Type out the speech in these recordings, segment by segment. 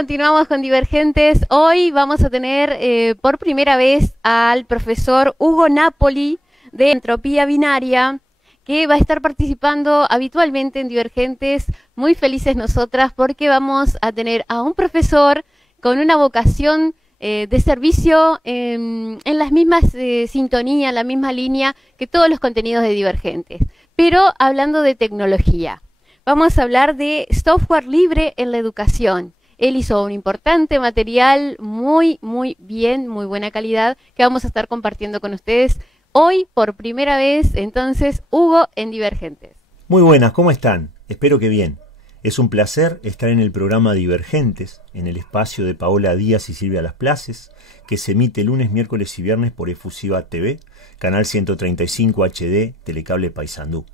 continuamos con Divergentes. Hoy vamos a tener por primera vez al profesor Hugo Napoli de Entropía Binaria, que va a estar participando habitualmente en Divergentes. Muy felices nosotras porque vamos a tener a un profesor con una vocación de servicio en las mismas sintonía, en la misma línea que todos los contenidos de Divergentes, pero hablando de tecnología. Vamos a hablar de software libre en la educación. Él hizo un importante material muy buena calidad que vamos a estar compartiendo con ustedes hoy por primera vez. Entonces, Hugo en Divergentes. Muy buenas, ¿cómo están? Espero que bien. Es un placer estar en el programa Divergentes, en el espacio de Paola Díaz y Silvia Las Places, que se emite lunes, miércoles y viernes por Efusiva TV, canal 135 HD, Telecable Paysandú.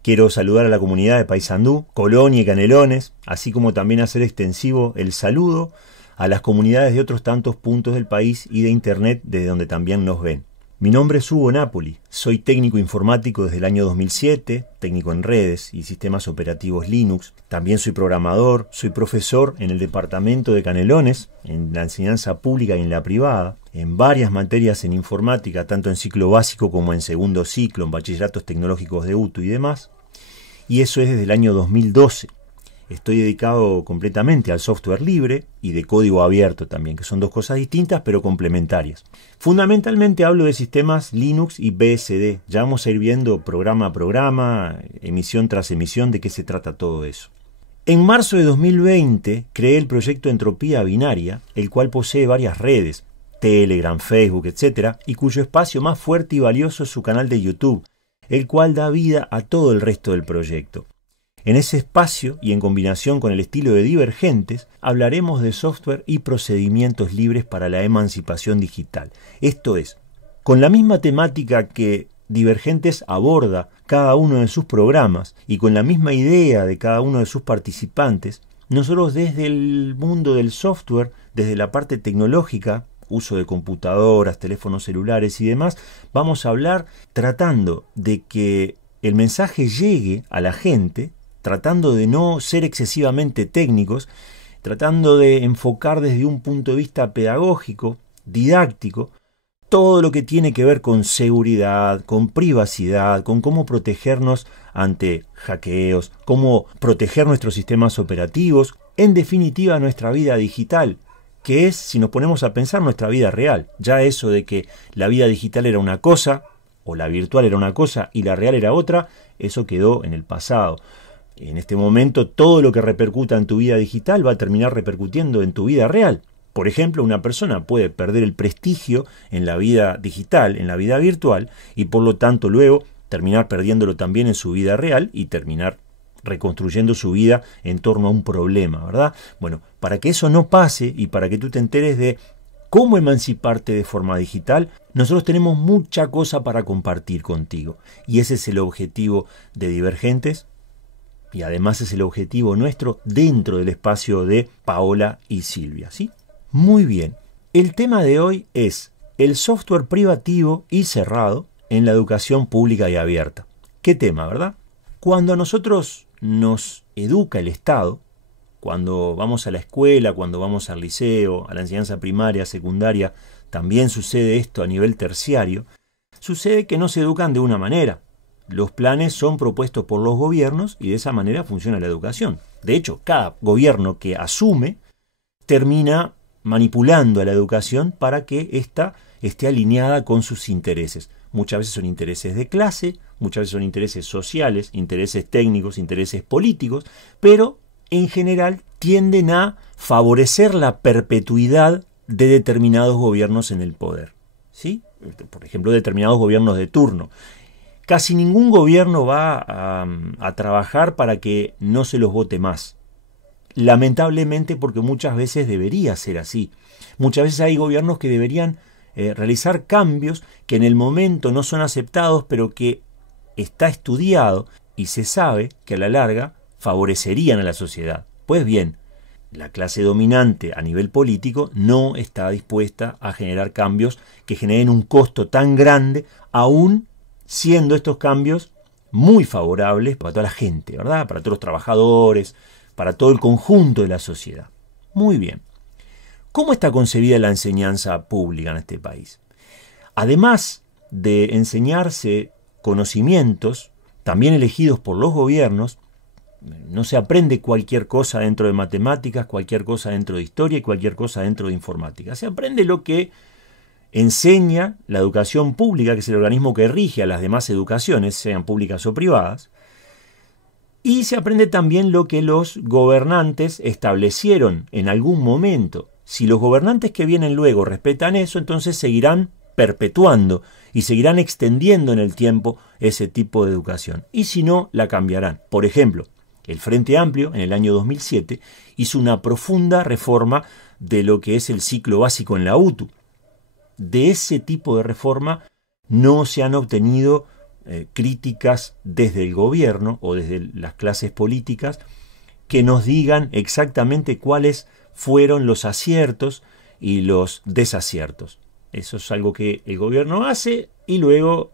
Quiero saludar a la comunidad de Paysandú, Colonia y Canelones, así como también hacer extensivo el saludo a las comunidades de otros tantos puntos del país y de internet desde donde también nos ven. Mi nombre es Hugo Napoli, soy técnico informático desde el año 2007, técnico en redes y sistemas operativos Linux. También soy programador, soy profesor en el departamento de Canelones, en la enseñanza pública y en la privada, en varias materias en informática, tanto en ciclo básico como en segundo ciclo, en bachilleratos tecnológicos de UTU y demás. Y eso es desde el año 2012. Estoy dedicado completamente al software libre y de código abierto también, que son dos cosas distintas pero complementarias. Fundamentalmente hablo de sistemas Linux y BSD. Ya vamos a ir viendo programa a programa, emisión tras emisión, de qué se trata todo eso. En marzo de 2020 creé el proyecto Entropía Binaria, el cual posee varias redes, Telegram, Facebook, etc., y cuyo espacio más fuerte y valioso es su canal de YouTube, el cual da vida a todo el resto del proyecto. En ese espacio, y en combinación con el estilo de Divergentes, hablaremos de software y procedimientos libres para la emancipación digital. Esto es, con la misma temática que Divergentes aborda cada uno de sus programas y con la misma idea de cada uno de sus participantes, nosotros desde el mundo del software, desde la parte tecnológica, uso de computadoras, teléfonos celulares y demás, vamos a hablar tratando de que el mensaje llegue a la gente, tratando de no ser excesivamente técnicos, tratando de enfocar desde un punto de vista pedagógico, didáctico, todo lo que tiene que ver con seguridad, con privacidad, con cómo protegernos ante hackeos, cómo proteger nuestros sistemas operativos, en definitiva nuestra vida digital, que es, si nos ponemos a pensar, nuestra vida real. Ya eso de que la vida digital era una cosa, o la virtual era una cosa y la real era otra, eso quedó en el pasado. En este momento todo lo que repercuta en tu vida digital va a terminar repercutiendo en tu vida real. Por ejemplo, una persona puede perder el prestigio en la vida digital, en la vida virtual, y por lo tanto luego terminar perdiéndolo también en su vida real y terminar reconstruyendo su vida en torno a un problema, ¿verdad? Bueno, para que eso no pase y para que tú te enteres de cómo emanciparte de forma digital, nosotros tenemos mucha cosa para compartir contigo. Y ese es el objetivo de Divergentes. Y además es el objetivo nuestro dentro del espacio de Paola y Silvia, ¿sí? Muy bien. El tema de hoy es el software privativo y cerrado en la educación pública y abierta. ¿Qué tema, verdad? Cuando a nosotros nos educa el Estado, cuando vamos a la escuela, cuando vamos al liceo, a la enseñanza primaria, secundaria, también sucede esto a nivel terciario, sucede que no se educan de una manera. Los planes son propuestos por los gobiernos y de esa manera funciona la educación. De hecho, cada gobierno que asume termina manipulando a la educación para que ésta esté alineada con sus intereses. Muchas veces son intereses de clase, muchas veces son intereses sociales, intereses técnicos, intereses políticos, pero en general tienden a favorecer la perpetuidad de determinados gobiernos en el poder, ¿sí? Por ejemplo, determinados gobiernos de turno. Casi ningún gobierno va a trabajar para que no se los vote más. Lamentablemente, porque muchas veces debería ser así. Muchas veces hay gobiernos que deberían realizar cambios que en el momento no son aceptados, pero que está estudiado y se sabe que a la larga favorecerían a la sociedad. Pues bien, la clase dominante a nivel político no está dispuesta a generar cambios que generen un costo tan grande, aún siendo estos cambios muy favorables para toda la gente, ¿verdad? Para todos los trabajadores, para todo el conjunto de la sociedad. Muy bien. ¿Cómo está concebida la enseñanza pública en este país? Además de enseñarse conocimientos, también elegidos por los gobiernos, no se aprende cualquier cosa dentro de matemáticas, cualquier cosa dentro de historia y cualquier cosa dentro de informática. Se aprende lo que enseña la educación pública, que es el organismo que rige a las demás educaciones, sean públicas o privadas, y se aprende también lo que los gobernantes establecieron en algún momento. Si los gobernantes que vienen luego respetan eso, entonces seguirán perpetuando y seguirán extendiendo en el tiempo ese tipo de educación. Y si no, la cambiarán. Por ejemplo, el Frente Amplio, en el año 2007, hizo una profunda reforma de lo que es el ciclo básico en la UTU. De ese tipo de reforma no se han obtenido críticas desde el gobierno o desde las clases políticas que nos digan exactamente cuáles fueron los aciertos y los desaciertos. Eso es algo que el gobierno hace y luego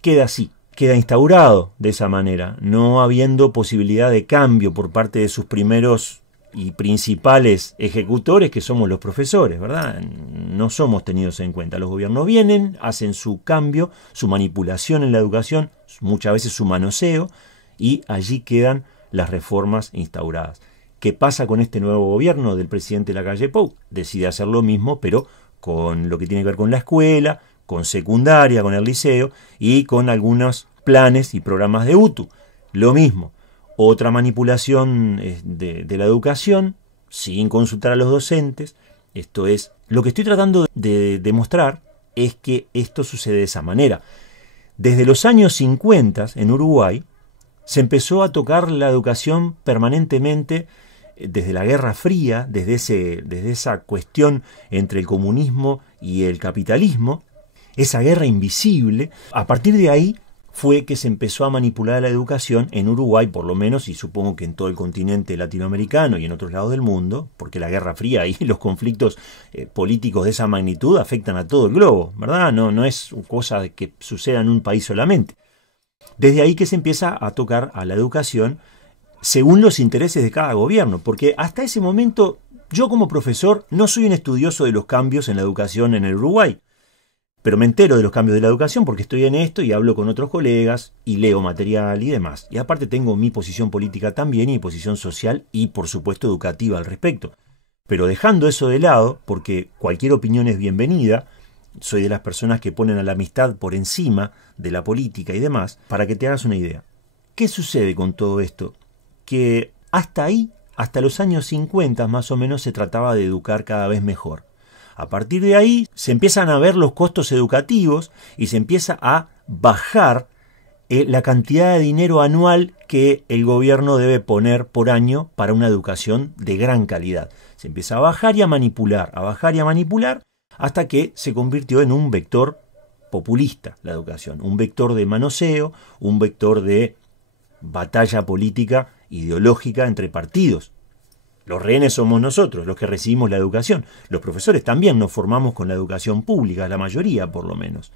queda así, queda instaurado de esa manera, no habiendo posibilidad de cambio por parte de sus primeros y principales ejecutores, que somos los profesores, ¿verdad? No somos tenidos en cuenta. Los gobiernos vienen, hacen su cambio, su manipulación en la educación, muchas veces su manoseo, y allí quedan las reformas instauradas. ¿Qué pasa con este nuevo gobierno del presidente Lacalle Pou? Decide hacer lo mismo, pero con lo que tiene que ver con la escuela, con secundaria, con el liceo y con algunos planes y programas de UTU. Lo mismo, otra manipulación de la educación sin consultar a los docentes. Esto es, lo que estoy tratando de demostrar es que esto sucede de esa manera. Desde los años 50 en Uruguay se empezó a tocar la educación permanentemente desde la Guerra Fría, desde esa cuestión entre el comunismo y el capitalismo, esa guerra invisible. A partir de ahí fue que se empezó a manipular la educación en Uruguay, por lo menos, y supongo que en todo el continente latinoamericano y en otros lados del mundo, porque la Guerra Fría y los conflictos políticos de esa magnitud afectan a todo el globo, ¿verdad? No es cosa que suceda en un país solamente. Desde ahí que se empieza a tocar a la educación según los intereses de cada gobierno, porque hasta ese momento yo como profesor no soy un estudioso de los cambios en la educación en el Uruguay, pero me entero de los cambios de la educación porque estoy en esto y hablo con otros colegas y leo material y demás. Y aparte tengo mi posición política también y mi posición social y por supuesto educativa al respecto. Pero dejando eso de lado, porque cualquier opinión es bienvenida, soy de las personas que ponen a la amistad por encima de la política y demás, para que te hagas una idea. ¿Qué sucede con todo esto? Que hasta ahí, hasta los años 50 más o menos, se trataba de educar cada vez mejor. A partir de ahí se empiezan a ver los costos educativos y se empieza a bajar la cantidad de dinero anual que el gobierno debe poner por año para una educación de gran calidad. Se empieza a bajar y a manipular, hasta que se convirtió en un vector populista la educación, un vector de manoseo, un vector de batalla política ideológica entre partidos. Los rehenes somos nosotros, los que recibimos la educación. Los profesores también nos formamos con la educación pública, la mayoría por lo menos.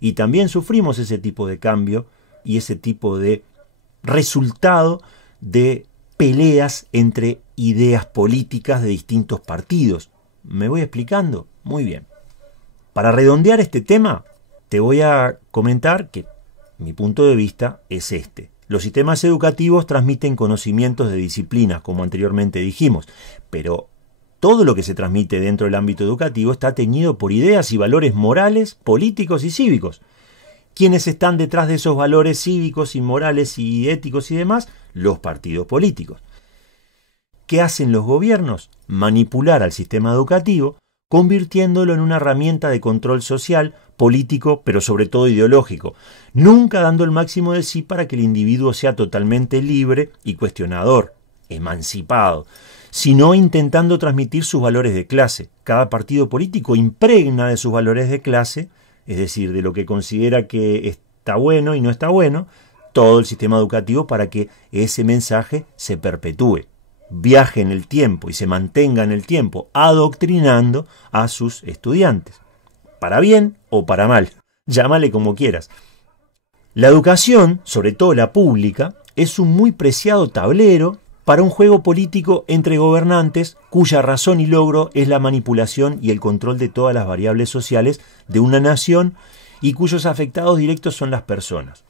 Y también sufrimos ese tipo de cambio y ese tipo de resultado de peleas entre ideas políticas de distintos partidos. ¿Me voy explicando? Muy bien. Para redondear este tema, te voy a comentar que mi punto de vista es este. Los sistemas educativos transmiten conocimientos de disciplinas, como anteriormente dijimos, pero todo lo que se transmite dentro del ámbito educativo está teñido por ideas y valores morales, políticos y cívicos. ¿Quiénes están detrás de esos valores cívicos y morales y éticos y demás? Los partidos políticos. ¿Qué hacen los gobiernos? Manipular al sistema educativo, convirtiéndolo en una herramienta de control social, político, pero sobre todo ideológico, nunca dando el máximo de sí para que el individuo sea totalmente libre y cuestionador, emancipado, sino intentando transmitir sus valores de clase. Cada partido político impregna de sus valores de clase, es decir, de lo que considera que está bueno y no está bueno, todo el sistema educativo para que ese mensaje se perpetúe, viaje en el tiempo y se mantenga en el tiempo, adoctrinando a sus estudiantes. Para bien o para mal, llámale como quieras. La educación, sobre todo la pública, es un muy preciado tablero para un juego político entre gobernantes cuya razón y logro es la manipulación y el control de todas las variables sociales de una nación y cuyos afectados directos son las personas.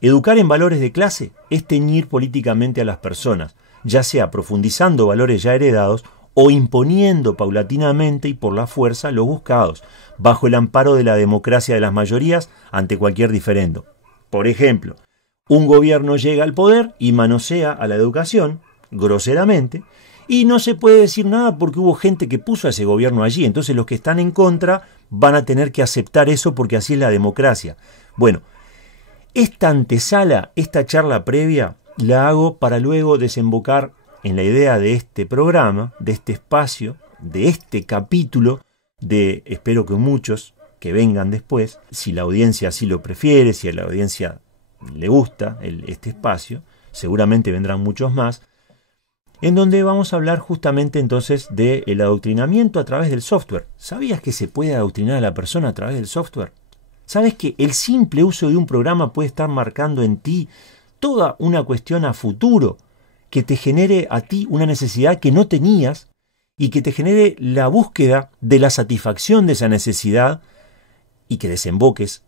Educar en valores de clase es teñir políticamente a las personas, ya sea profundizando valores ya heredados o imponiendo paulatinamente y por la fuerza los buscados, bajo el amparo de la democracia de las mayorías ante cualquier diferendo. Por ejemplo, un gobierno llega al poder y manosea a la educación, groseramente, y no se puede decir nada porque hubo gente que puso a ese gobierno allí. Entonces los que están en contra van a tener que aceptar eso porque así es la democracia. Bueno, esta antesala, esta charla previa, la hago para luego desembocar en la idea de este programa, de este espacio, de este capítulo, de espero que muchos que vengan después, si la audiencia así lo prefiere, si a la audiencia le gusta este espacio, seguramente vendrán muchos más, en donde vamos a hablar justamente entonces del adoctrinamiento a través del software. ¿Sabías que se puede adoctrinar a la persona a través del software? ¿Sabes que el simple uso de un programa puede estar marcando en ti toda una cuestión a futuro que te genere a ti una necesidad que no tenías y que te genere la búsqueda de la satisfacción de esa necesidad y que desemboques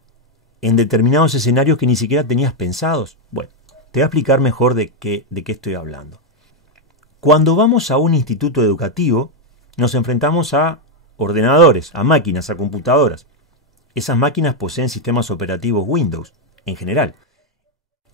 en determinados escenarios que ni siquiera tenías pensados? Bueno, te voy a explicar mejor de qué estoy hablando. Cuando vamos a un instituto educativo, nos enfrentamos a ordenadores, a máquinas, a computadoras. Esas máquinas poseen sistemas operativos Windows, en general.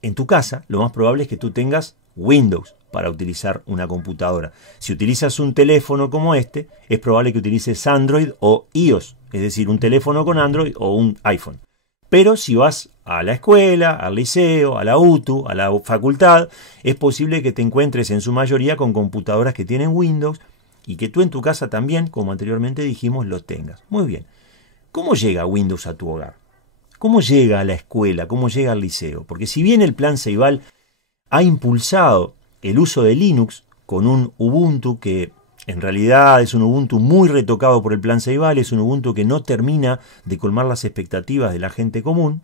En tu casa, lo más probable es que tú tengas Windows para utilizar una computadora. Si utilizas un teléfono como este, es probable que utilices Android o iOS, es decir, un teléfono con Android o un iPhone. Pero si vas a la escuela, al liceo, a la UTU, a la facultad, es posible que te encuentres en su mayoría con computadoras que tienen Windows y que tú en tu casa también, como anteriormente dijimos, lo tengas. Muy bien. ¿Cómo llega Windows a tu hogar? ¿Cómo llega a la escuela? ¿Cómo llega al liceo? Porque si bien el Plan Ceibal ha impulsado el uso de Linux con un Ubuntu que en realidad es un Ubuntu muy retocado por el Plan Ceibal, es un Ubuntu que no termina de colmar las expectativas de la gente común,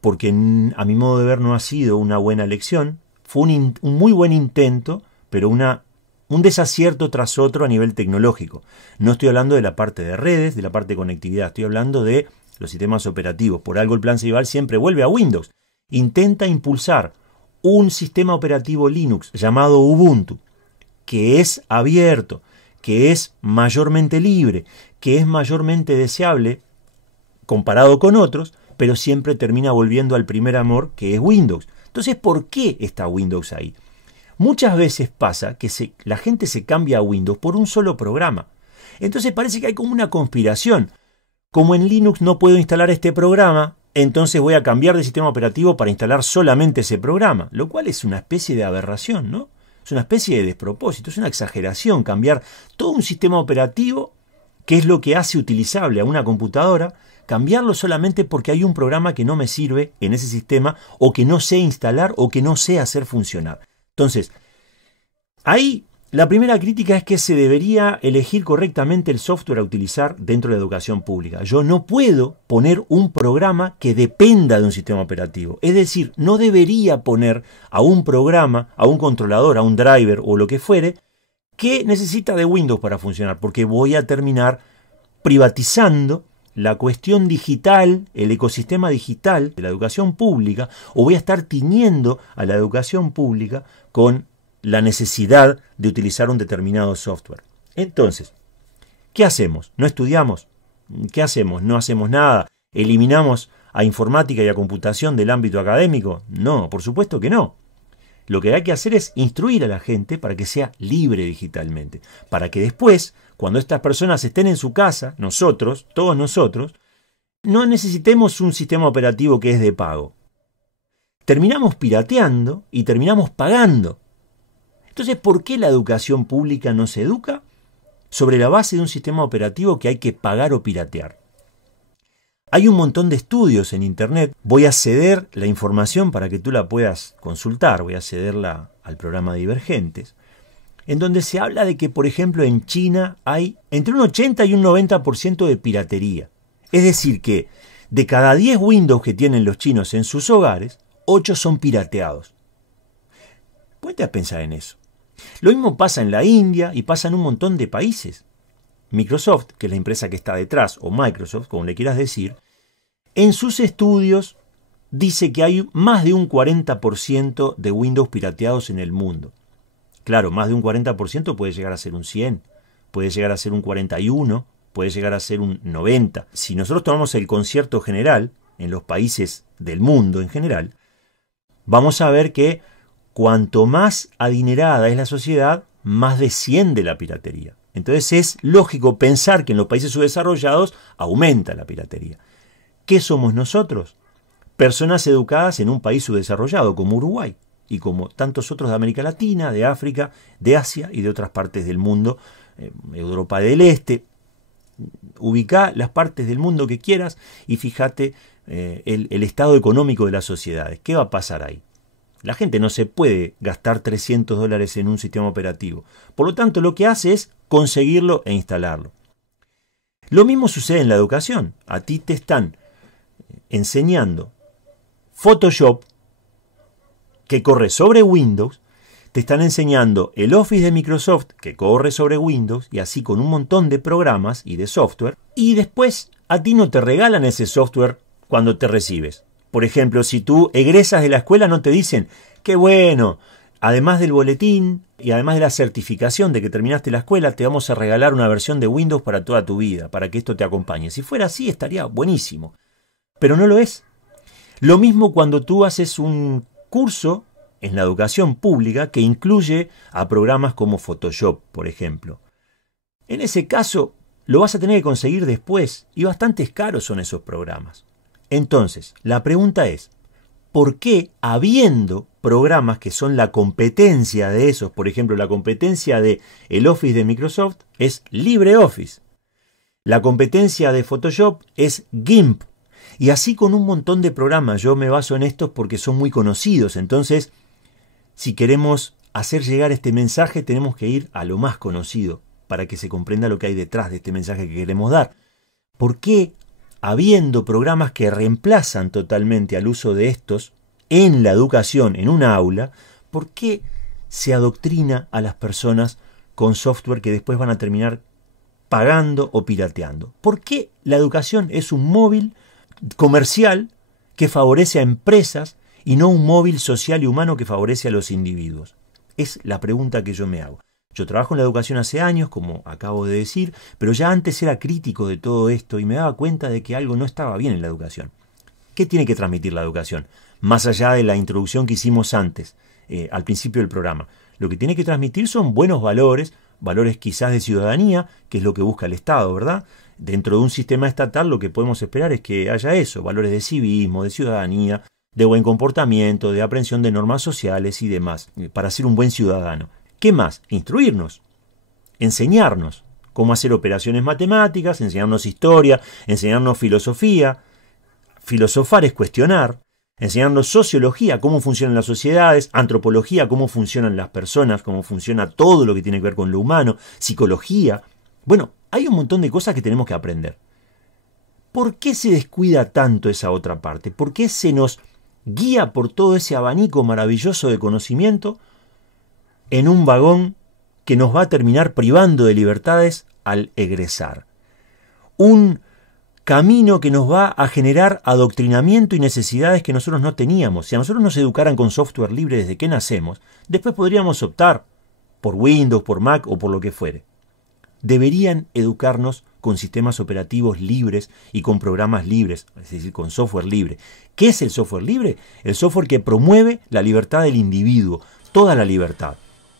porque a mi modo de ver no ha sido una buena elección, fue un muy buen intento, pero un desacierto tras otro a nivel tecnológico. No estoy hablando de la parte de redes, de la parte de conectividad, estoy hablando de los sistemas operativos. Por algo el Plan Ceibal siempre vuelve a Windows. Intenta impulsar un sistema operativo Linux llamado Ubuntu, que es abierto, que es mayormente libre, que es mayormente deseable comparado con otros, pero siempre termina volviendo al primer amor, que es Windows. Entonces, ¿por qué está Windows ahí? Muchas veces pasa que la gente se cambia a Windows por un solo programa. Entonces parece que hay como una conspiración. Como en Linux no puedo instalar este programa, entonces voy a cambiar de sistema operativo para instalar solamente ese programa, lo cual es una especie de aberración, ¿no? Es una especie de despropósito, es una exageración cambiar todo un sistema operativo, que es lo que hace utilizable a una computadora, cambiarlo solamente porque hay un programa que no me sirve en ese sistema o que no sé instalar o que no sé hacer funcionar. Entonces, ahí la primera crítica es que se debería elegir correctamente el software a utilizar dentro de la educación pública. Yo no puedo poner un programa que dependa de un sistema operativo. Es decir, no debería poner a un programa, a un controlador, a un driver o lo que fuere, que necesita de Windows para funcionar, porque voy a terminar privatizando la cuestión digital, el ecosistema digital de la educación pública, o voy a estar tiñendo a la educación pública con la necesidad de utilizar un determinado software. Entonces, ¿qué hacemos? ¿No estudiamos? ¿Qué hacemos? ¿No hacemos nada? ¿Eliminamos a informática y a computación del ámbito académico? No, por supuesto que no. Lo que hay que hacer es instruir a la gente para que sea libre digitalmente, para que después, cuando estas personas estén en su casa, nosotros, todos nosotros, no necesitemos un sistema operativo que es de pago. Terminamos pirateando y terminamos pagando. Entonces, ¿por qué la educación pública no se educa? Sobre la base de un sistema operativo que hay que pagar o piratear. Hay un montón de estudios en Internet. Voy a ceder la información para que tú la puedas consultar. Voy a cederla al programa Divergentes, en donde se habla de que, por ejemplo, en China hay entre un 80 y un 90% de piratería. Es decir, que de cada 10 Windows que tienen los chinos en sus hogares, 8 son pirateados. Ponte a pensar en eso. Lo mismo pasa en la India y pasa en un montón de países. Microsoft, que es la empresa que está detrás, o Microsoft, como le quieras decir, en sus estudios dice que hay más de un 40% de Windows pirateados en el mundo. Claro, más de un 40% puede llegar a ser un 100, puede llegar a ser un 41, puede llegar a ser un 90. Si nosotros tomamos el concierto general, en los países del mundo en general, vamos a ver que cuanto más adinerada es la sociedad, más desciende la piratería. Entonces es lógico pensar que en los países subdesarrollados aumenta la piratería. ¿Qué somos nosotros? Personas educadas en un país subdesarrollado como Uruguay y como tantos otros de América Latina, de África, de Asia y de otras partes del mundo, Europa del Este. Ubicá las partes del mundo que quieras y fíjate el estado económico de las sociedades. ¿Qué va a pasar ahí? La gente no se puede gastar $300 en un sistema operativo. Por lo tanto, lo que hace es conseguirlo e instalarlo. Lo mismo sucede en la educación. A ti te están enseñando Photoshop, que corre sobre Windows, te están enseñando el Office de Microsoft, que corre sobre Windows, y así con un montón de programas y de software, y después a ti no te regalan ese software cuando te recibes. Por ejemplo, si tú egresas de la escuela, no te dicen, qué bueno, además del boletín y además de la certificación de que terminaste la escuela, te vamos a regalar una versión de Windows para toda tu vida, para que esto te acompañe. Si fuera así, estaría buenísimo. Pero no lo es. Lo mismo cuando tú haces un curso en la educación pública que incluye a programas como Photoshop, por ejemplo. En ese caso, lo vas a tener que conseguir después, y bastante caros son esos programas. Entonces, la pregunta es, ¿por qué habiendo programas que son la competencia de esos, por ejemplo, la competencia de el Office de Microsoft es LibreOffice, la competencia de Photoshop es GIMP, y así con un montón de programas? Yo me baso en estos porque son muy conocidos, entonces, si queremos hacer llegar este mensaje, tenemos que ir a lo más conocido para que se comprenda lo que hay detrás de este mensaje que queremos dar. ¿Por qué habiendo programas que reemplazan totalmente al uso de estos en la educación, en una aula, por qué se adoctrina a las personas con software que después van a terminar pagando o pirateando? ¿Por qué la educación es un móvil comercial que favorece a empresas y no un móvil social y humano que favorece a los individuos? Es la pregunta que yo me hago. Yo trabajo en la educación hace años, como acabo de decir, pero ya antes era crítico de todo esto y me daba cuenta de que algo no estaba bien en la educación. ¿Qué tiene que transmitir la educación? Más allá de la introducción que hicimos antes, al principio del programa. Lo que tiene que transmitir son buenos valores, valores quizás de ciudadanía, que es lo que busca el Estado, ¿verdad? Dentro de un sistema estatal lo que podemos esperar es que haya eso, valores de civismo, de ciudadanía, de buen comportamiento, de aprehensión de normas sociales y demás, para ser un buen ciudadano. ¿Qué más? Instruirnos, enseñarnos cómo hacer operaciones matemáticas, enseñarnos historia, enseñarnos filosofía. Filosofar es cuestionar, enseñarnos sociología, cómo funcionan las sociedades, antropología, cómo funcionan las personas, cómo funciona todo lo que tiene que ver con lo humano, psicología. Bueno, hay un montón de cosas que tenemos que aprender. ¿Por qué se descuida tanto esa otra parte? ¿Por qué se nos guía por todo ese abanico maravilloso de conocimiento en un vagón que nos va a terminar privando de libertades al egresar? Un camino que nos va a generar adoctrinamiento y necesidades que nosotros no teníamos. Si a nosotros nos educaran con software libre desde que nacemos, después podríamos optar por Windows, por Mac o por lo que fuere. Deberían educarnos con sistemas operativos libres y con programas libres, es decir, con software libre. ¿Qué es el software libre? El software que promueve la libertad del individuo, toda la libertad.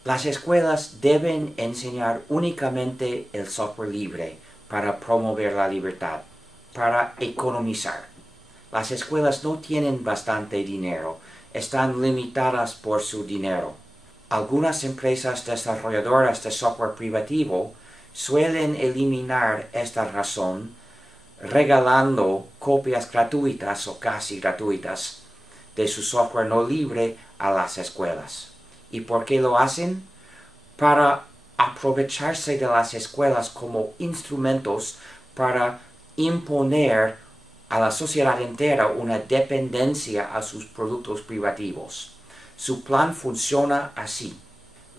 Las escuelas deben enseñar únicamente el software libre para promover la libertad, para economizar. Las escuelas no tienen bastante dinero, están limitadas por su dinero. Algunas empresas desarrolladoras de software privativo suelen eliminar esta razón regalando copias gratuitas o casi gratuitas de su software no libre a las escuelas. ¿Y por qué lo hacen? Para aprovecharse de las escuelas como instrumentos para imponer a la sociedad entera una dependencia a sus productos privativos. Su plan funciona así.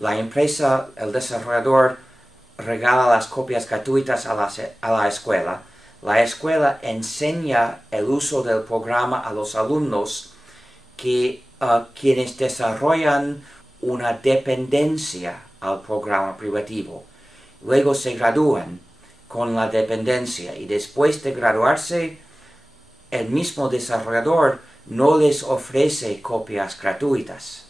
La empresa, el desarrollador, regala las copias gratuitas a la escuela. La escuela enseña el uso del programa a los alumnos quienes desarrollan una dependencia al programa privativo. Luego se gradúan con la dependencia y después de graduarse, el mismo desarrollador no les ofrece copias gratuitas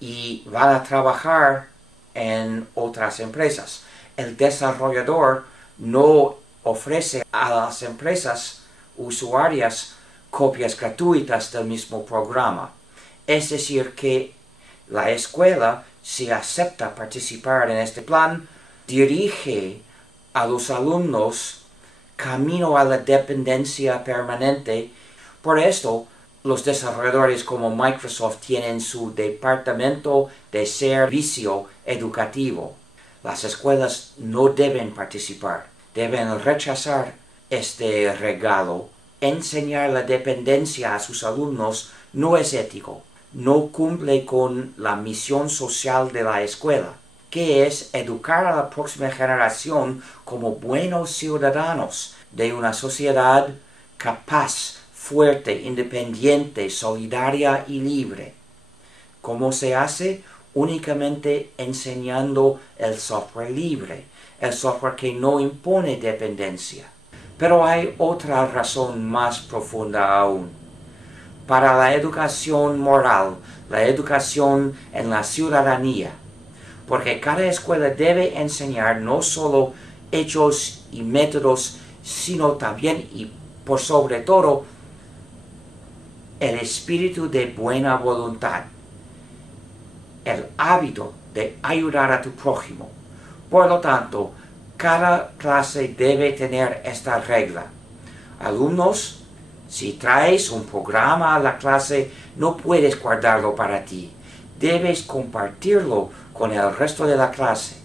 y van a trabajar en otras empresas. El desarrollador no ofrece a las empresas usuarias copias gratuitas del mismo programa. Es decir, que la escuela, si acepta participar en este plan, dirige a los alumnos camino a la dependencia permanente. Por esto, los desarrolladores como Microsoft tienen su departamento de servicio educativo. Las escuelas no deben participar, deben rechazar este regalo. Enseñar la dependencia a sus alumnos no es ético, no cumple con la misión social de la escuela, que es educar a la próxima generación como buenos ciudadanos de una sociedad capaz, fuerte, independiente, solidaria y libre. ¿Cómo se hace? Únicamente enseñando el software libre, el software que no impone dependencia. Pero hay otra razón más profunda aún. Para la educación moral, la educación en la ciudadanía, porque cada escuela debe enseñar no solo hechos y métodos, sino también y por sobre todo el espíritu de buena voluntad, el hábito de ayudar a tu prójimo. Por lo tanto, cada clase debe tener esta regla. Alumnos, si traes un programa a la clase, no puedes guardarlo para ti. Debes compartirlo con el resto de la clase.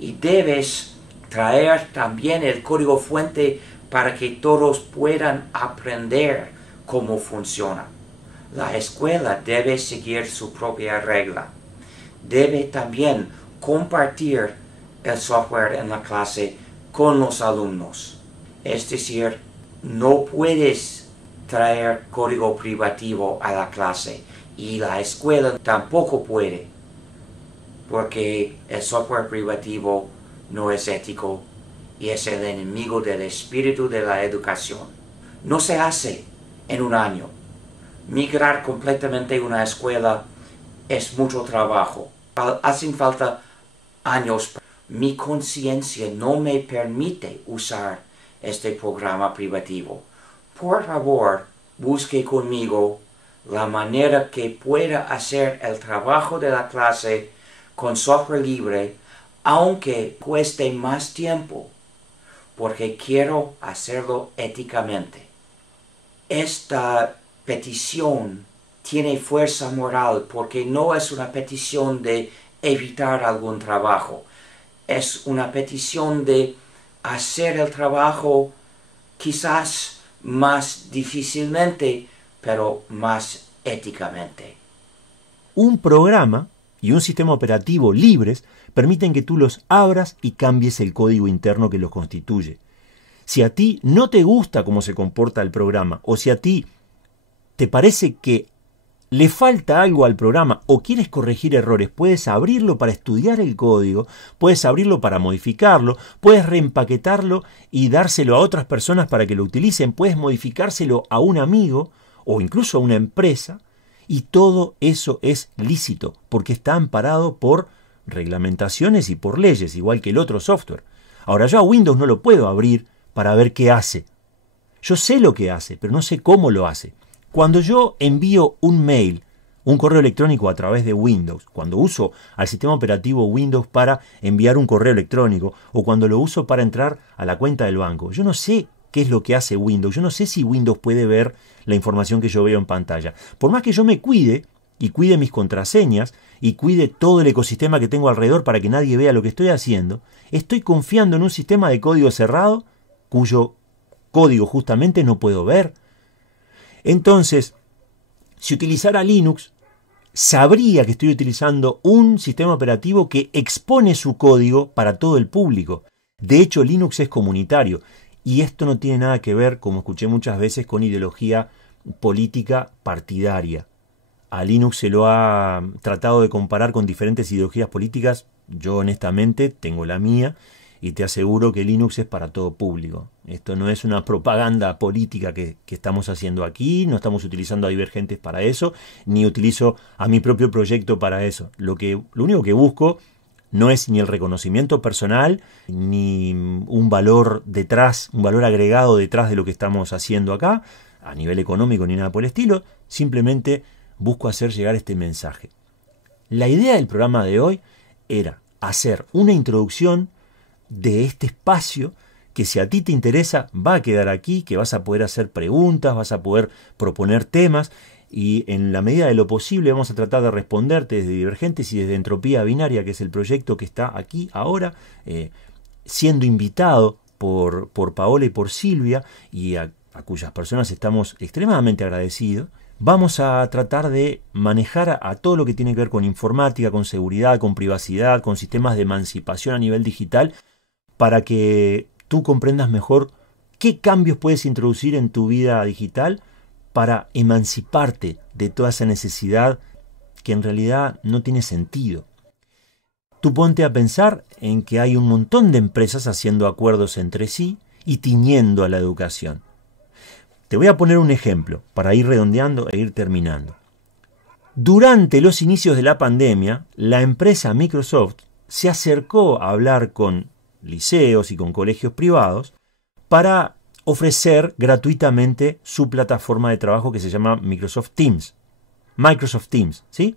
Y debes traer también el código fuente para que todos puedan aprender cómo funciona. La escuela debe seguir su propia regla. Debe también compartir el software en la clase con los alumnos. Es decir, no puedes traer código privativo a la clase y la escuela tampoco puede, porque el software privativo no es ético y es el enemigo del espíritu de la educación. No se hace en un año. Migrar completamente una escuela es mucho trabajo. Hacen falta años. Mi conciencia no me permite usar este programa privativo. Por favor, busque conmigo la manera que pueda hacer el trabajo de la clase con software libre, aunque cueste más tiempo, porque quiero hacerlo éticamente. Esta petición tiene fuerza moral porque no es una petición de evitar algún trabajo. Es una petición de hacer el trabajo quizás más difícilmente, pero más éticamente. Un programa y un sistema operativo libres permiten que tú los abras y cambies el código interno que los constituye. Si a ti no te gusta cómo se comporta el programa, o si a ti te parece que le falta algo al programa o quieres corregir errores, puedes abrirlo para estudiar el código, puedes abrirlo para modificarlo, puedes reempaquetarlo y dárselo a otras personas para que lo utilicen, puedes modificárselo a un amigo o incluso a una empresa, y todo eso es lícito porque está amparado por reglamentaciones y por leyes, igual que el otro software. Ahora, yo a Windows no lo puedo abrir para ver qué hace. Yo sé lo que hace, pero no sé cómo lo hace. Cuando yo envío un mail, un correo electrónico a través de Windows, cuando uso al sistema operativo Windows para enviar un correo electrónico o cuando lo uso para entrar a la cuenta del banco, yo no sé qué es lo que hace Windows. Yo no sé si Windows puede ver la información que yo veo en pantalla. Por más que yo me cuide y cuide mis contraseñas y cuide todo el ecosistema que tengo alrededor para que nadie vea lo que estoy haciendo, estoy confiando en un sistema de código cerrado cuyo código justamente no puedo ver. Entonces, si utilizara Linux, sabría que estoy utilizando un sistema operativo que expone su código para todo el público. De hecho, Linux es comunitario. Y esto no tiene nada que ver, como escuché muchas veces, con ideología política partidaria. A Linux se lo ha tratado de comparar con diferentes ideologías políticas. Yo honestamente tengo la mía y te aseguro que Linux es para todo público. Esto no es una propaganda política que estamos haciendo aquí, no estamos utilizando a Divergentes para eso, ni utilizo a mi propio proyecto para eso. Lo único que busco no es ni el reconocimiento personal, ni un valor detrás, un valor agregado detrás de lo que estamos haciendo acá, a nivel económico ni nada por el estilo. Simplemente busco hacer llegar este mensaje. La idea del programa de hoy era hacer una introducción de este espacio que, si a ti te interesa, va a quedar aquí, que vas a poder hacer preguntas, vas a poder proponer temas, y en la medida de lo posible vamos a tratar de responderte desde Divergentes y desde Entropía Binaria, que es el proyecto que está aquí ahora, siendo invitado por Paola y por Silvia, y a cuyas personas estamos extremadamente agradecidos. Vamos a tratar de manejar a todo lo que tiene que ver con informática, con seguridad, con privacidad, con sistemas de emancipación a nivel digital, para que tú comprendas mejor qué cambios puedes introducir en tu vida digital para emanciparte de toda esa necesidad que en realidad no tiene sentido. Tú ponte a pensar en que hay un montón de empresas haciendo acuerdos entre sí y tiñendo a la educación. Te voy a poner un ejemplo para ir redondeando e ir terminando. Durante los inicios de la pandemia, la empresa Microsoft se acercó a hablar con liceos y con colegios privados para ofrecer gratuitamente su plataforma de trabajo que se llama Microsoft Teams. Microsoft Teams, ¿sí?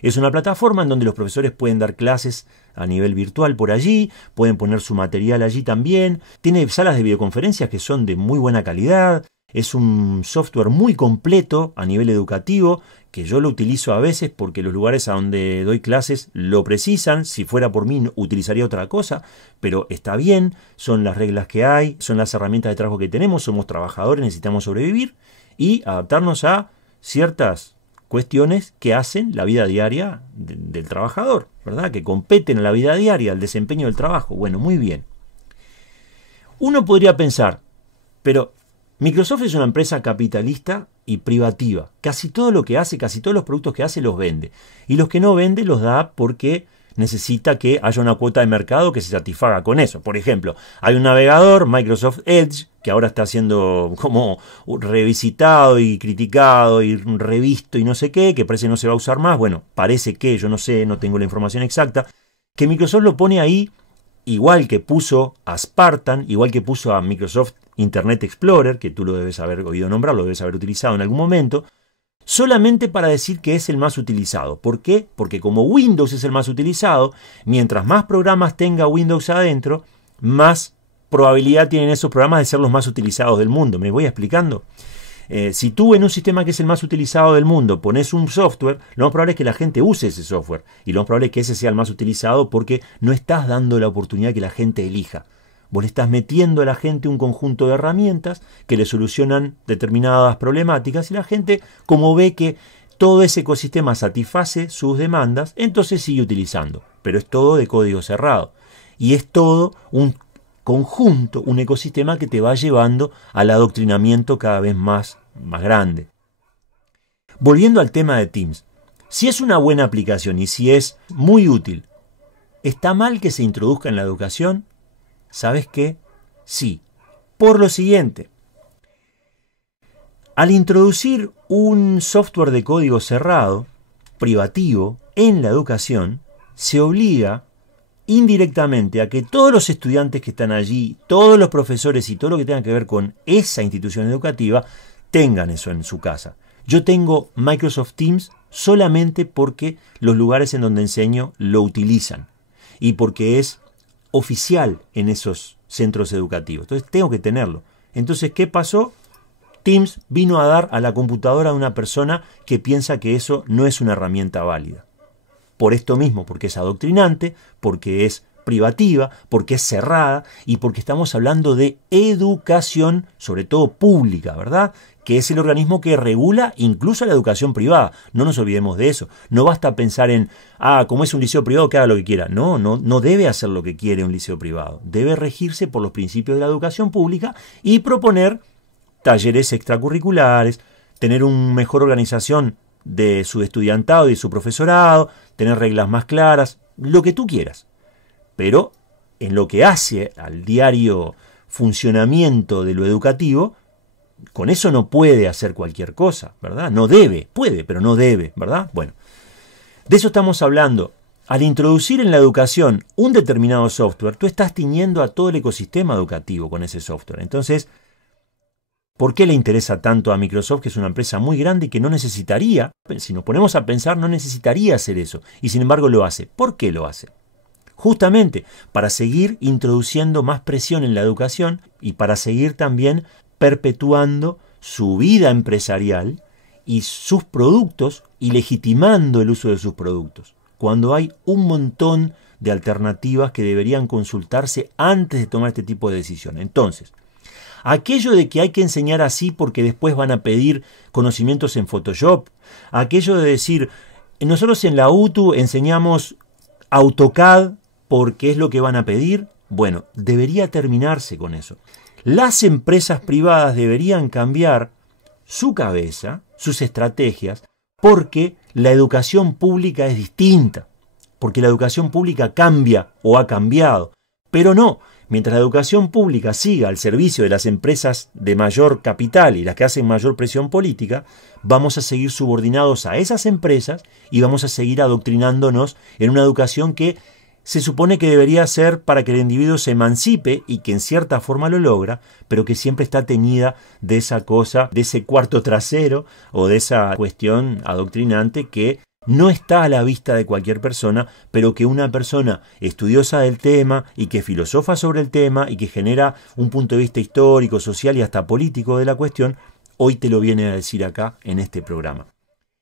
Es una plataforma en donde los profesores pueden dar clases a nivel virtual por allí, pueden poner su material allí también, tiene salas de videoconferencias que son de muy buena calidad, es un software muy completo a nivel educativo, que yo lo utilizo a veces porque los lugares a donde doy clases lo precisan. Si fuera por mí utilizaría otra cosa, pero está bien, son las reglas que hay, son las herramientas de trabajo que tenemos, somos trabajadores, necesitamos sobrevivir y adaptarnos a ciertas cuestiones que hacen la vida diaria del trabajador, ¿verdad? Que competen a la vida diaria, al desempeño del trabajo. Bueno, muy bien. Uno podría pensar, pero Microsoft es una empresa capitalista y privativa. Casi todo lo que hace, casi todos los productos que hace los vende. Y los que no vende los da porque necesita que haya una cuota de mercado que se satisfaga con eso. Por ejemplo, hay un navegador, Microsoft Edge, que ahora está siendo como revisitado y criticado y revisto y no sé qué, que parece no se va a usar más. Bueno, parece que, yo no sé, no tengo la información exacta, que Microsoft lo pone ahí, igual que puso a Spartan, igual que puso a Microsoft Internet Explorer, que tú lo debes haber oído nombrar, lo debes haber utilizado en algún momento, solamente para decir que es el más utilizado. ¿Por qué? Porque como Windows es el más utilizado, mientras más programas tenga Windows adentro, más probabilidad tienen esos programas de ser los más utilizados del mundo. ¿Me voy explicando? Si tú en un sistema que es el más utilizado del mundo pones un software, lo más probable es que la gente use ese software. Y lo más probable es que ese sea el más utilizado porque no estás dando la oportunidad que la gente elija. Vos le estás metiendo a la gente un conjunto de herramientas que le solucionan determinadas problemáticas y la gente, como ve que todo ese ecosistema satisface sus demandas, entonces sigue utilizando. Pero es todo de código cerrado. Y es todo un conjunto, un ecosistema que te va llevando al adoctrinamiento cada vez más grande. Volviendo al tema de Teams, si es una buena aplicación y si es muy útil, ¿está mal que se introduzca en la educación? ¿Sabes qué? Sí. Por lo siguiente, al introducir un software de código cerrado, privativo, en la educación, se obliga indirectamente a que todos los estudiantes que están allí, todos los profesores y todo lo que tenga que ver con esa institución educativa, tengan eso en su casa. Yo tengo Microsoft Teams solamente porque los lugares en donde enseño lo utilizan y porque es oficial en esos centros educativos. Entonces tengo que tenerlo. Entonces, ¿qué pasó? Teams vino a dar a la computadora de una persona que piensa que eso no es una herramienta válida. Por esto mismo, porque es adoctrinante, porque es privativa, porque es cerrada y porque estamos hablando de educación, sobre todo pública, ¿verdad? que es el organismo que regula incluso la educación privada. No nos olvidemos de eso. No basta pensar en, como es un liceo privado, que haga lo que quiera. No debe hacer lo que quiere un liceo privado. Debe regirse por los principios de la educación pública y proponer talleres extracurriculares, tener una mejor organización de su estudiantado y de su profesorado, tener reglas más claras, lo que tú quieras. Pero en lo que hace al diario funcionamiento de lo educativo, con eso no puede hacer cualquier cosa, ¿verdad? No debe, puede, pero no debe, ¿verdad? Bueno, de eso estamos hablando. Al introducir en la educación un determinado software, tú estás tiñendo a todo el ecosistema educativo con ese software. Entonces, ¿por qué le interesa tanto a Microsoft, que es una empresa muy grande y que no necesitaría, si nos ponemos a pensar, no necesitaría hacer eso? Y sin embargo lo hace. ¿Por qué lo hace? Justamente para seguir introduciendo más presión en la educación y para seguir también perpetuando su vida empresarial y sus productos y legitimando el uso de sus productos, cuando hay un montón de alternativas que deberían consultarse antes de tomar este tipo de decisión. Entonces, aquello de que hay que enseñar así porque después van a pedir conocimientos en Photoshop, aquello de decir, nosotros en la UTU enseñamos AutoCAD porque es lo que van a pedir, bueno, debería terminarse con eso. Las empresas privadas deberían cambiar su cabeza, sus estrategias, porque la educación pública es distinta, porque la educación pública cambia o ha cambiado, pero no, mientras la educación pública siga al servicio de las empresas de mayor capital y las que hacen mayor presión política, vamos a seguir subordinados a esas empresas y vamos a seguir adoctrinándonos en una educación que se supone que debería ser para que el individuo se emancipe y que en cierta forma lo logra, pero que siempre está teñida de esa cosa, de ese cuarto trasero o de esa cuestión adoctrinante que no está a la vista de cualquier persona, pero que una persona estudiosa del tema y que filosofa sobre el tema y que genera un punto de vista histórico, social y hasta político de la cuestión, hoy te lo viene a decir acá en este programa.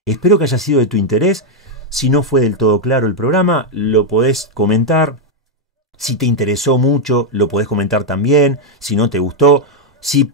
Espero que haya sido de tu interés. Si no fue del todo claro el programa, lo podés comentar. Si te interesó mucho, lo podés comentar también. Si no te gustó, si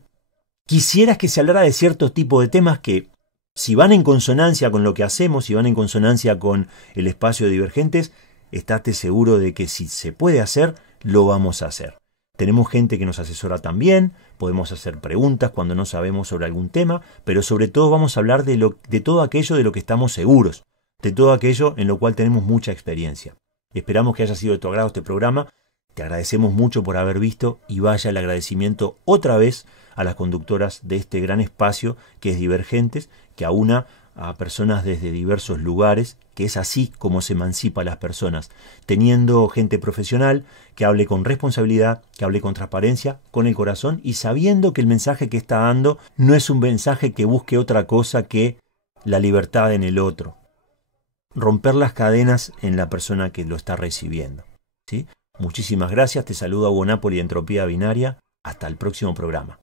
quisieras que se hablara de ciertos tipos de temas que, si van en consonancia con lo que hacemos, si van en consonancia con el espacio de Divergentes, estate seguro de que si se puede hacer, lo vamos a hacer. Tenemos gente que nos asesora también, podemos hacer preguntas cuando no sabemos sobre algún tema, pero sobre todo vamos a hablar de todo aquello de lo que estamos seguros, de todo aquello en lo cual tenemos mucha experiencia. Esperamos que haya sido de tu agrado este programa. Te agradecemos mucho por haber visto y vaya el agradecimiento otra vez a las conductoras de este gran espacio que es Divergentes, que aúna a personas desde diversos lugares, que es así como se emancipa a las personas, teniendo gente profesional que hable con responsabilidad, que hable con transparencia, con el corazón y sabiendo que el mensaje que está dando no es un mensaje que busque otra cosa que la libertad en el otro. Romper las cadenas en la persona que lo está recibiendo, ¿sí? Muchísimas gracias, te saluda Hugo Napoli de Entropía Binaria, hasta el próximo programa.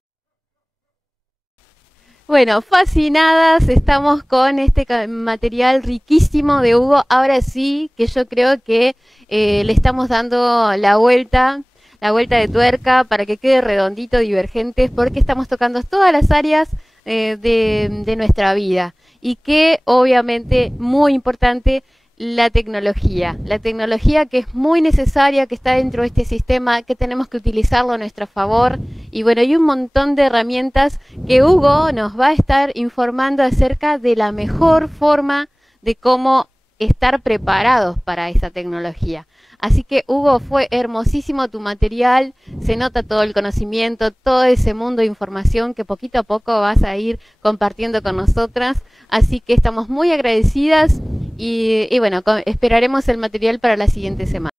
Bueno, fascinadas estamos con este material riquísimo de Hugo. Ahora sí que yo creo que le estamos dando la vuelta de tuerca para que quede redondito Divergentes, porque estamos tocando todas las áreas de nuestra vida. Y que obviamente muy importante la tecnología que es muy necesaria, que está dentro de este sistema, que tenemos que utilizarlo a nuestro favor, y bueno, hay un montón de herramientas que Hugo nos va a estar informando acerca de la mejor forma de cómo estar preparados para esa tecnología. Así que Hugo, fue hermosísimo tu material, se nota todo el conocimiento, todo ese mundo de información que poquito a poco vas a ir compartiendo con nosotras, así que estamos muy agradecidas y bueno, esperaremos el material para la siguiente semana.